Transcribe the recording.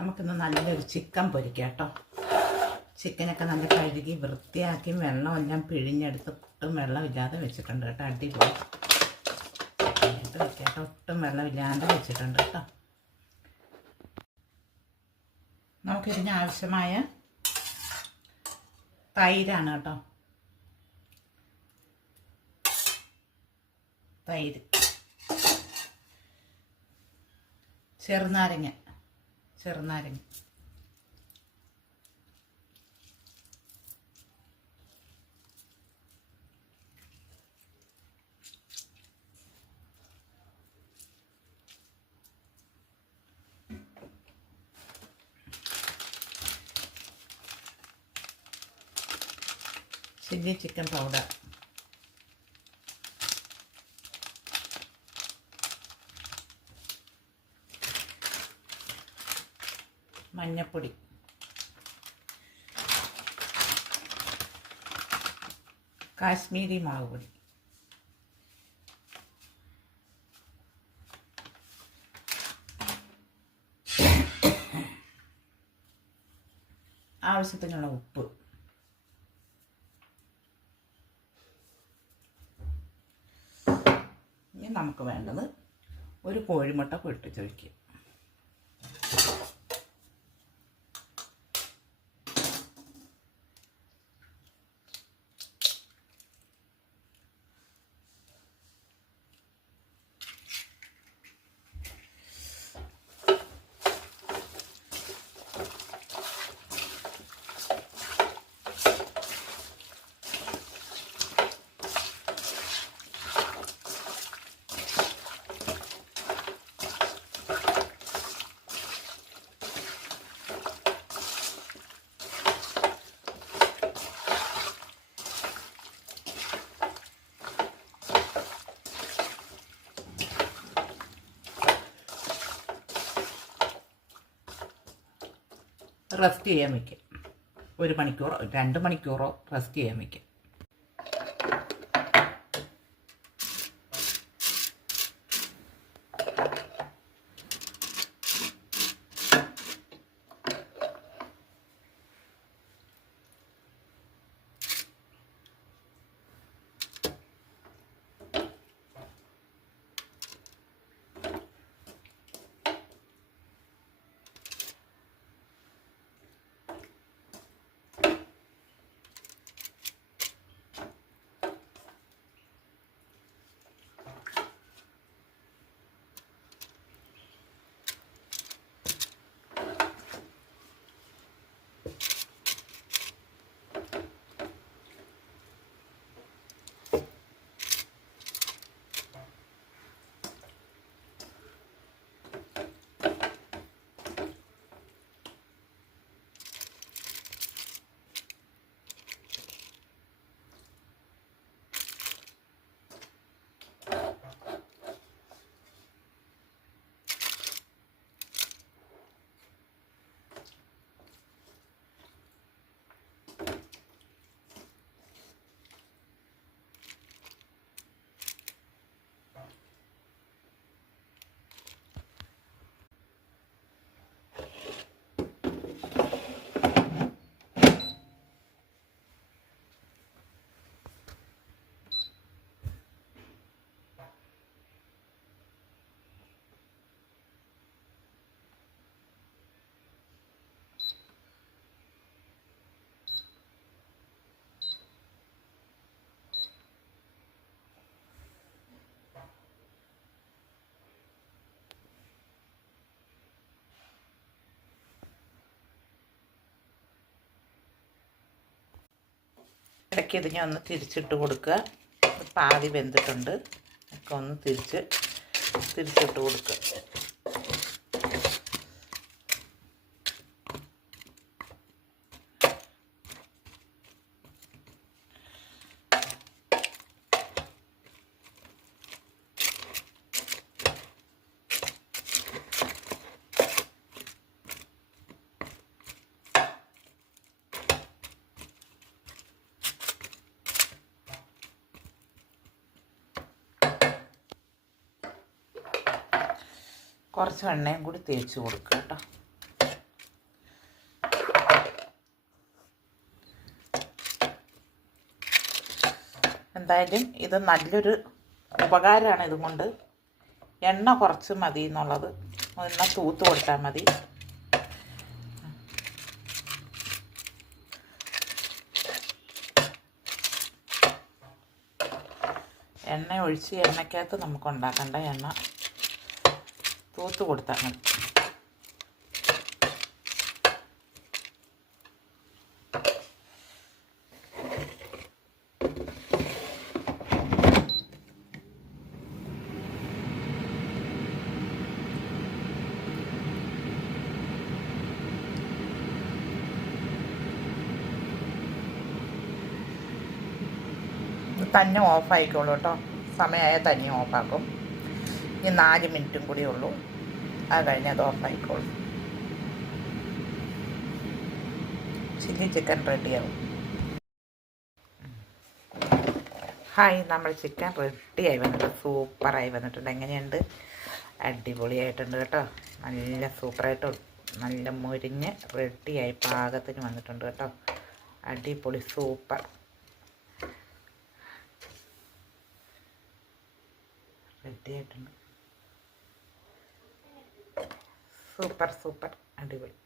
നമുക്കിന്ന് നല്ലൊരു ചിക്കൻ പൊരിക്കാം കേട്ടോ. ചിക്കനൊക്കെ നല്ല കഴുകി വൃത്തിയാക്കി വെള്ളമെല്ലാം പിഴിഞ്ഞെടുത്ത് ഒട്ടും വെള്ളമില്ലാതെ വെച്ചിട്ടുണ്ട് കേട്ടോ. അടിപൊളി. ചിക്കനായിട്ട് വെക്കാം കേട്ടോ. ഒട്ടും വെള്ളമില്ലാതെ വെച്ചിട്ടുണ്ട് കേട്ടോ. നമുക്കിതിന് ആവശ്യമായ തൈരാണ് കേട്ടോ. തൈര്. ചെറുനാരങ്ങ. ചെറുനാരങ്ങ. Chilli chicken powder. മഞ്ഞപ്പൊടി. കാശ്മീരി മുളക് പൊടി ആവശ്യത്തിനുള്ള ഉപ്പ്. ഇനി നമുക്ക് വേണ്ടത് ഒരു കോഴിമുട്ട പൊട്ടിച്ച് റെസ്റ്റ് ചെയ്യാൻ വയ്ക്കും. ഒരു മണിക്കൂറോ രണ്ട് മണിക്കൂറോ റെസ്റ്റ് ചെയ്യാൻ വയ്ക്കും. ഇടയ്ക്ക് ഇത് ഞാൻ ഒന്ന് തിരിച്ചിട്ട് കൊടുക്കുക. പാതി വെന്തിട്ടുണ്ട്. ഒക്കെ ഒന്ന് തിരിച്ച് തിരിച്ചിട്ട് കൊടുക്കുക. കുറച്ച് എണ്ണയും കൂടി തേച്ച് കൊടുക്കുക കേട്ടോ. എന്തായാലും ഇത് നല്ലൊരു ഉപകാരമാണ് ഇതുകൊണ്ട്. എണ്ണ കുറച്ച് മതി എന്നുള്ളത്. എണ്ണ തൂത്ത് കൊടുത്താൽ മതി. എണ്ണ ഒഴിച്ച് എണ്ണയ്ക്കകത്ത് നമുക്ക് ഉണ്ടാക്കേണ്ട എണ്ണ. തൂത്ത് കൊടുത്താൽ മതി. തന്നെ ഓഫായിക്കോളൂ കേട്ടോ. സമയമായാൽ തന്നെ ഓഫാക്കും. ഇനി നാല് മിനിറ്റും കൂടി ഉള്ളൂ. അത് കഴിഞ്ഞ് അത് ഓഫായിക്കോളും. ചില്ലി ചിക്കൻ റെഡിയാവും. ഹായ് നമ്മൾ ചിക്കൻ റെഡിയായി വന്നിട്ട് സൂപ്പറായി വന്നിട്ടുണ്ട്. എങ്ങനെയുണ്ട്? അടിപൊളിയായിട്ടുണ്ട് കേട്ടോ. നല്ല സൂപ്പറായിട്ട് നല്ല മുരിഞ്ഞ് റെഡിയായി പാകത്തിന് വന്നിട്ടുണ്ട് കേട്ടോ. അടിപൊളി സൂപ്പർ. റെഡി സൂപ്പർ സൂപ്പർ അടിപൊളി